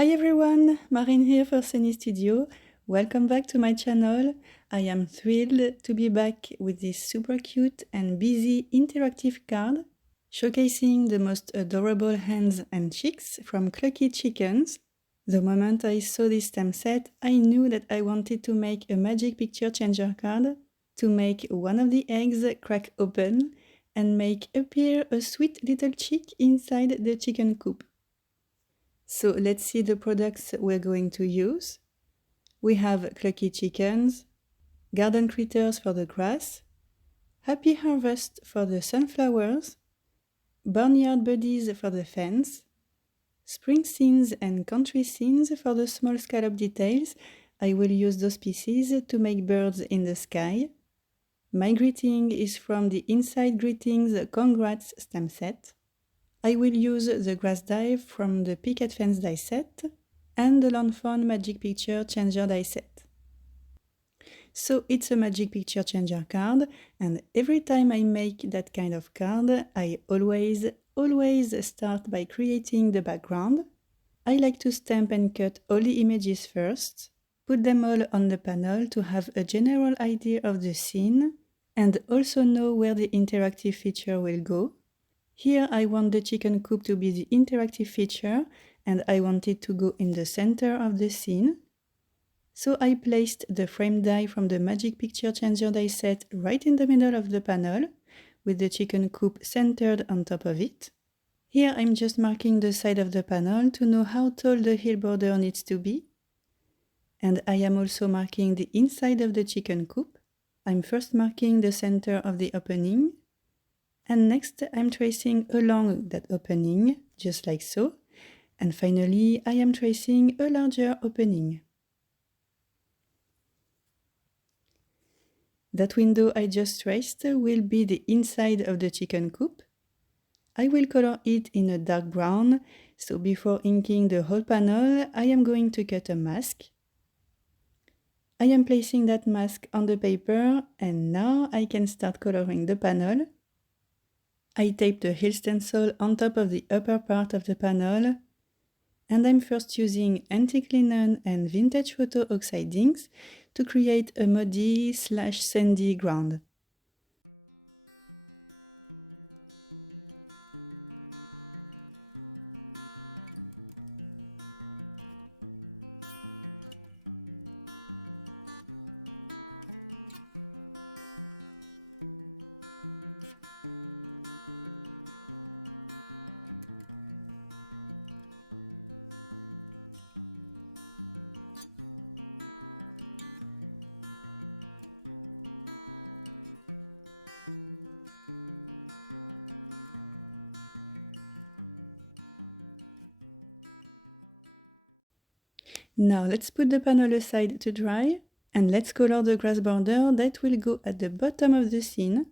Hi everyone, Marine here for Sunny Studio. Welcome back to my channel. I am thrilled to be back with this super cute and busy interactive card showcasing the most adorable hands and cheeks from Clucky chickens. The moment I saw this stamp set, I knew that I wanted to make a magic picture changer card to make one of the eggs crack open and make appear a sweet little chick inside the chicken coop. So let's see the products we're going to use. We have Clucky chickens, garden critters for the grass, happy harvest for the sunflowers, barnyard buddies for the fence, spring scenes and country scenes for the small scallop details. I will use those pieces to make birds in the sky. My greeting is from the Inside Greetings Congrats stamp set. I will use the grass die from the Picket Fence die set and the Lawn Fawn Magic Picture Changer die set. So it's a Magic Picture Changer card, and every time I make that kind of card, I always start by creating the background. I like to stamp and cut all the images first, put them all on the panel to have a general idea of the scene, and also know where the interactive feature will go. Here I want the chicken coop to be the interactive feature, and I want it to go in the center of the scene. So I placed the frame die from the Magic Picture Changer die set right in the middle of the panel, with the chicken coop centered on top of it. Here I'm just marking the side of the panel to know how tall the heel border needs to be. And I am also marking the inside of the chicken coop. I'm first marking the center of the opening. And next I'm tracing along that opening, just like so. And finally I am tracing a larger opening. That window I just traced will be the inside of the chicken coop. I will color it in a dark brown, so before inking the whole panel, I am going to cut a mask. I am placing that mask on the paper, and now I can start coloring the panel. I tape the heel stencil on top of the upper part of the panel, and I'm first using antique linen and vintage photo oxide inks to create a muddy/sandy ground. Now let's put the panel aside to dry, and let's color the grass border that will go at the bottom of the scene.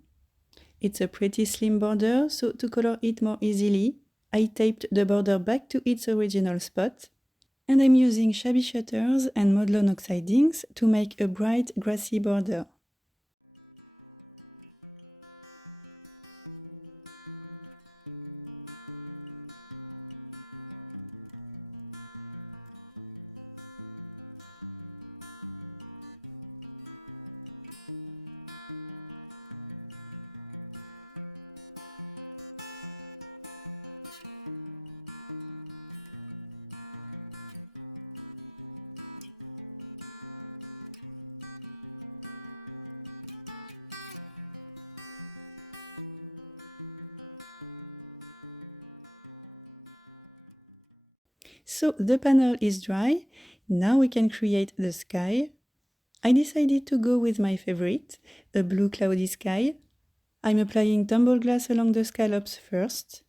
It's a pretty slim border, so to color it more easily, I taped the border back to its original spot, and I'm using shabby shutters and Modlon oxide inks to make a bright grassy border. So the panel is dry. Now we can create the sky. I decided to go with my favorite, a blue cloudy sky. I'm applying tumbled glass along the scallops first.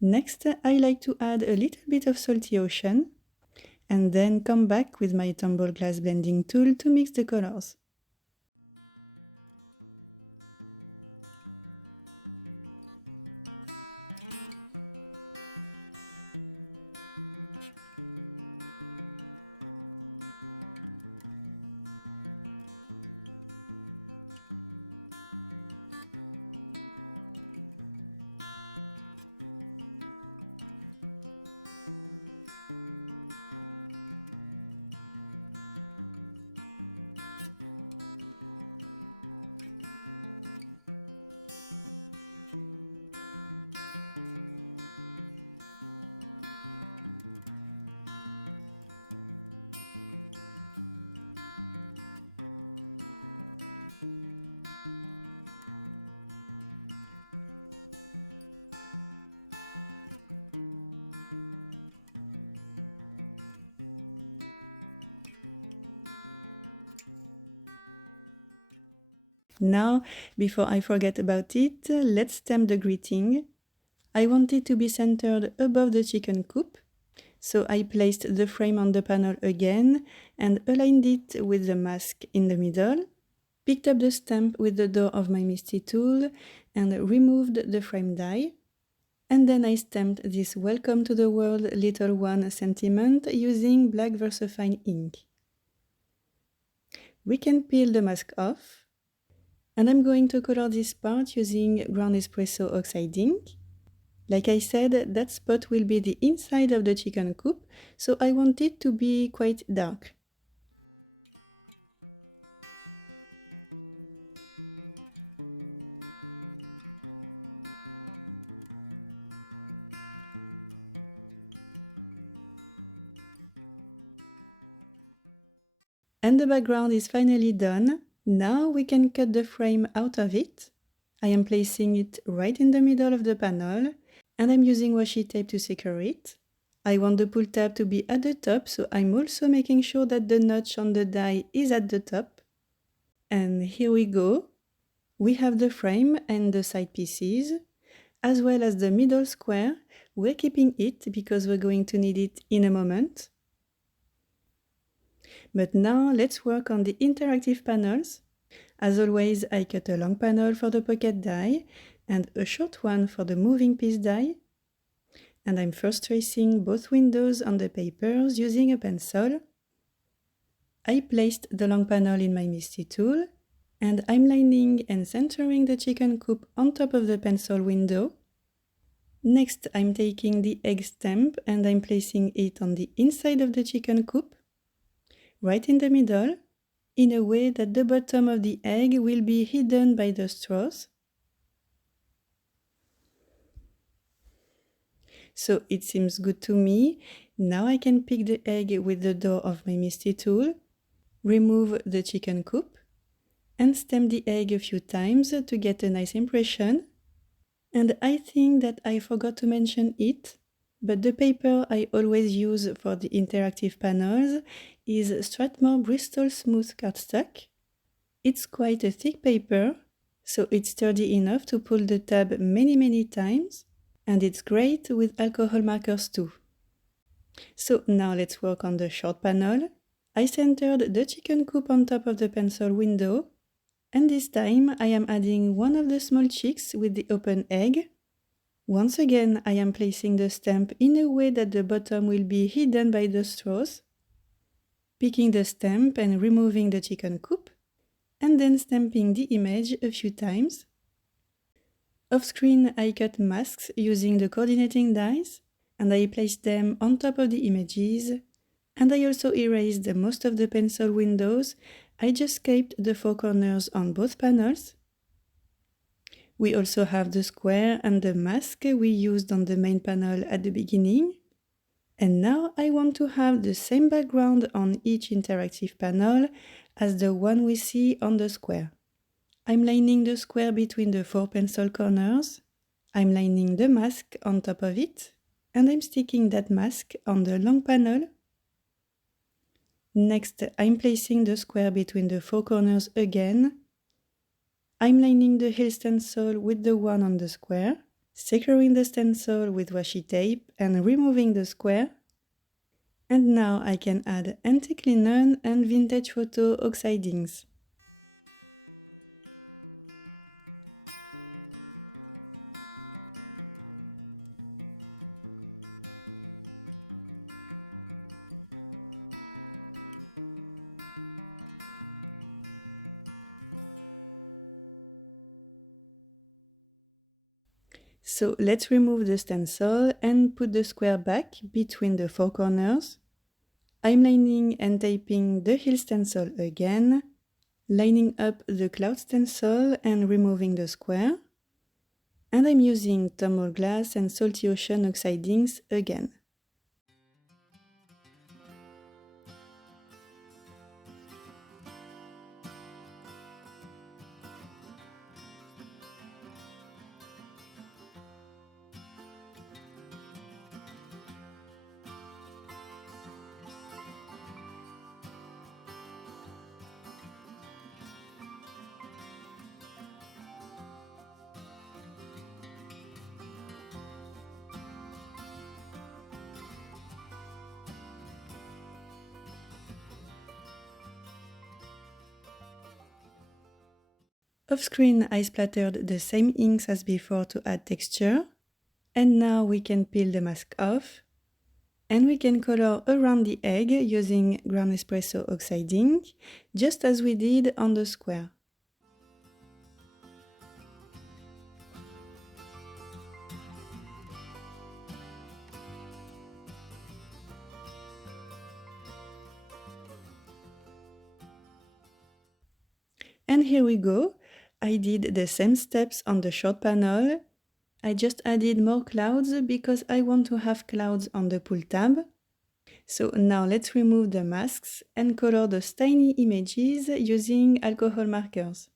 Next, I like to add a little bit of salty ocean, and then come back with my tumbled glass blending tool to mix the colors. Now, before I forget about it, let's stamp the greeting. I want it to be centered above the chicken coop, so I placed the frame on the panel again and aligned it with the mask in the middle, picked up the stamp with the door of my Misty tool and removed the frame die. And then I stamped this Welcome to the World Little One sentiment using black versafine ink. We can peel the mask off, and I'm going to color this part using ground espresso oxide ink. Like I said, that spot will be the inside of the chicken coop, so I want it to be quite dark. And the background is finally done. Now we can cut the frame out of it. I am placing it right in the middle of the panel, and I'm using washi tape to secure it. I want the pull tab to be at the top, so I'm also making sure that the notch on the die is at the top. And here we go. We have the frame and the side pieces, as well as the middle square. We're keeping it because we're going to need it in a moment. But now let's work on the interactive panels. As always, I cut a long panel for the pocket die and a short one for the moving piece die. And I'm first tracing both windows on the papers using a pencil. I placed the long panel in my Misty tool, and I'm lining and centering the chicken coop on top of the pencil window. Next, I'm taking the egg stamp and I'm placing it on the inside of the chicken coop, right in the middle, in a way that the bottom of the egg will be hidden by the straws. So it seems good to me. Now I can pick the egg with the door of my Misty tool, remove the chicken coop, and stamp the egg a few times to get a nice impression. And I think that I forgot to mention it, but the paper I always use for the interactive panels is Strathmore Bristol Smooth Cardstock. It's quite a thick paper, so it's sturdy enough to pull the tab many times, and it's great with alcohol markers too. So now let's work on the short panel. I centered the chicken coop on top of the pencil window, and this time I am adding one of the small chicks with the open egg. Once again, I am placing the stamp in a way that the bottom will be hidden by the straws, picking the stamp and removing the chicken coop, and then stamping the image a few times. Off screen, I cut masks using the coordinating dies, and I placed them on top of the images, and I also erased most of the pencil windows. I just kept the four corners on both panels. We also have the square and the mask we used on the main panel at the beginning. And now I want to have the same background on each interactive panel as the one we see on the square. I'm lining the square between the four pencil corners. I'm lining the mask on top of it, and I'm sticking that mask on the long panel. Next, I'm placing the square between the four corners again. I'm lining the heel stencil with the one on the square, securing the stencil with washi tape and removing the square. And now I can add antique linen and vintage photo oxidings. So let's remove the stencil and put the square back between the four corners. I'm lining and taping the heel stencil again, lining up the cloud stencil and removing the square. And I'm using tumbled glass and salty ocean oxidings again. Off screen, I splattered the same inks as before to add texture. And now we can peel the mask off. And we can color around the egg using ground espresso oxide ink, just as we did on the square. And here we go. I did the same steps on the short panel. I just added more clouds because I want to have clouds on the pull tab. So now let's remove the masks and color those tiny images using alcohol markers.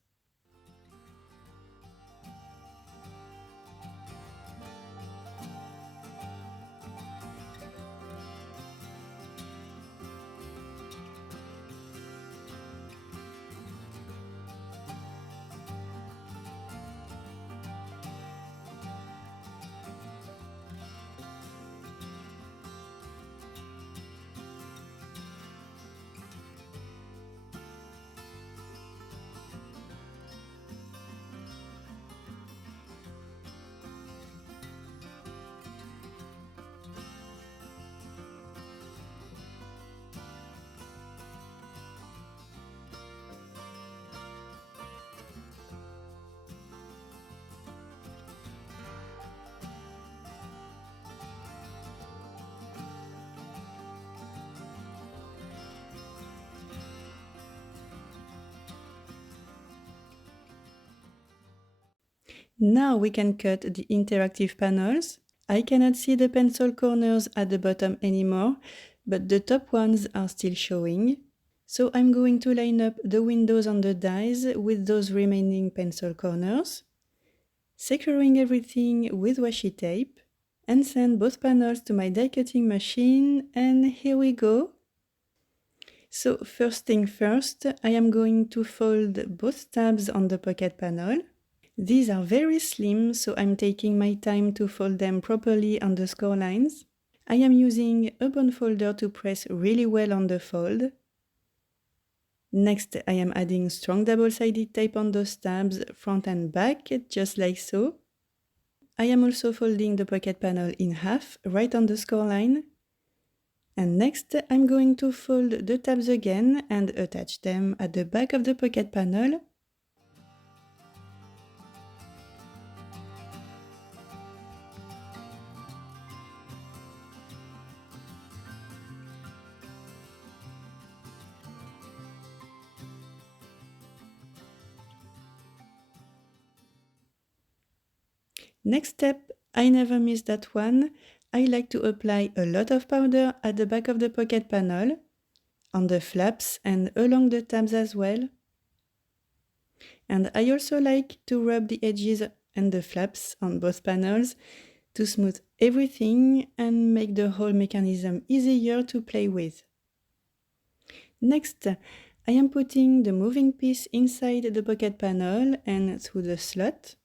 Now we can cut the interactive panels. I cannot see the pencil corners at the bottom anymore, but the top ones are still showing. So I'm going to line up the windows on the dies with those remaining pencil corners, securing everything with washi tape, and send both panels to my die cutting machine, and here we go. So first thing first, I am going to fold both tabs on the pocket panel. These are very slim, so I'm taking my time to fold them properly on the score lines. I am using a bone folder to press really well on the fold. Next, I am adding strong double-sided tape on those tabs, front and back, just like so. I am also folding the pocket panel in half, right on the score line. And next, I'm going to fold the tabs again and attach them at the back of the pocket panel. Next step, I never miss that one. I like to apply a lot of powder at the back of the pocket panel, on the flaps and along the tabs as well. And I also like to rub the edges and the flaps on both panels to smooth everything and make the whole mechanism easier to play with. Next, I am putting the moving piece inside the pocket panel and through the slot.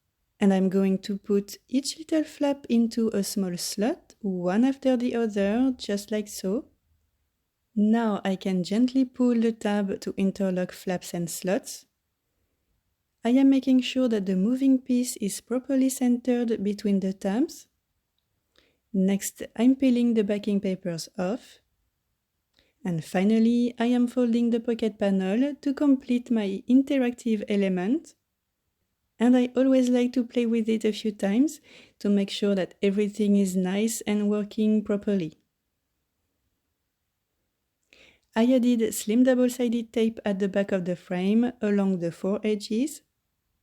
And I'm going to put each little flap into a small slot, one after the other, just like so. Now I can gently pull the tab to interlock flaps and slots. I am making sure that the moving piece is properly centered between the tabs. Next, I'm peeling the backing papers off. And finally, I am folding the pocket panel to complete my interactive element. And I always like to play with it a few times to make sure that everything is nice and working properly. I added slim double-sided tape at the back of the frame along the four edges,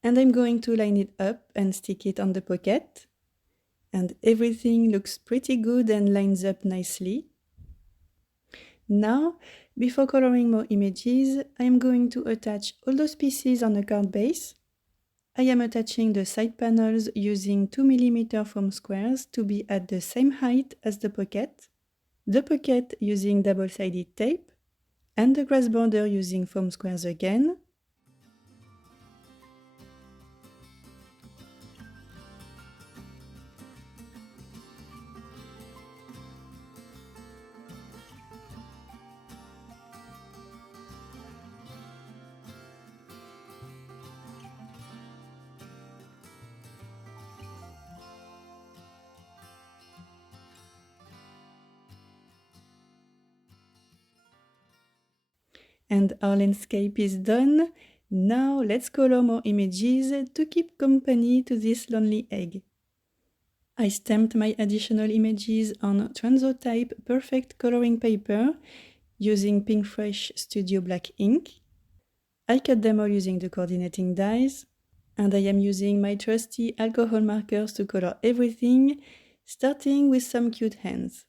and I'm going to line it up and stick it on the pocket. And everything looks pretty good and lines up nicely. Now, before coloring more images, I'm going to attach all those pieces on a card base. I am attaching the side panels using 2mm foam squares to be at the same height as the pocket using double-sided tape, and the grass border using foam squares again. And our landscape is done. Now let's color more images to keep company to this lonely egg. I stamped my additional images on Transotype Perfect coloring paper using Pinkfresh Studio black ink. I cut them all using the coordinating dies, and I am using my trusty alcohol markers to color everything, starting with some cute hands.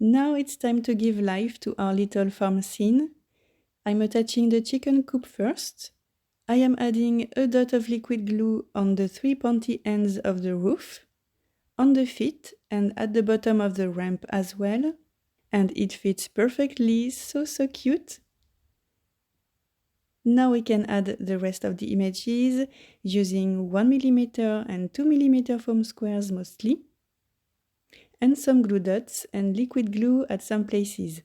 Now it's time to give life to our little farm scene. I'm attaching the chicken coop first. I am adding a dot of liquid glue on the 3 pointy ends of the roof, on the feet and at the bottom of the ramp as well. And it fits perfectly, so cute. Now we can add the rest of the images using 1mm and 2mm foam squares mostly, and some glue dots and liquid glue at some places.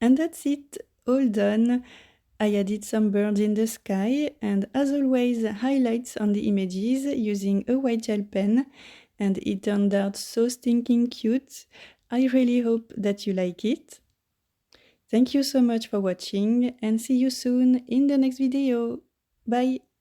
And that's it, all done. I added some birds in the sky and as always highlights on the images using a white gel pen, and it turned out so stinking cute. I really hope that you like it. Thank you so much for watching and see you soon in the next video. Bye!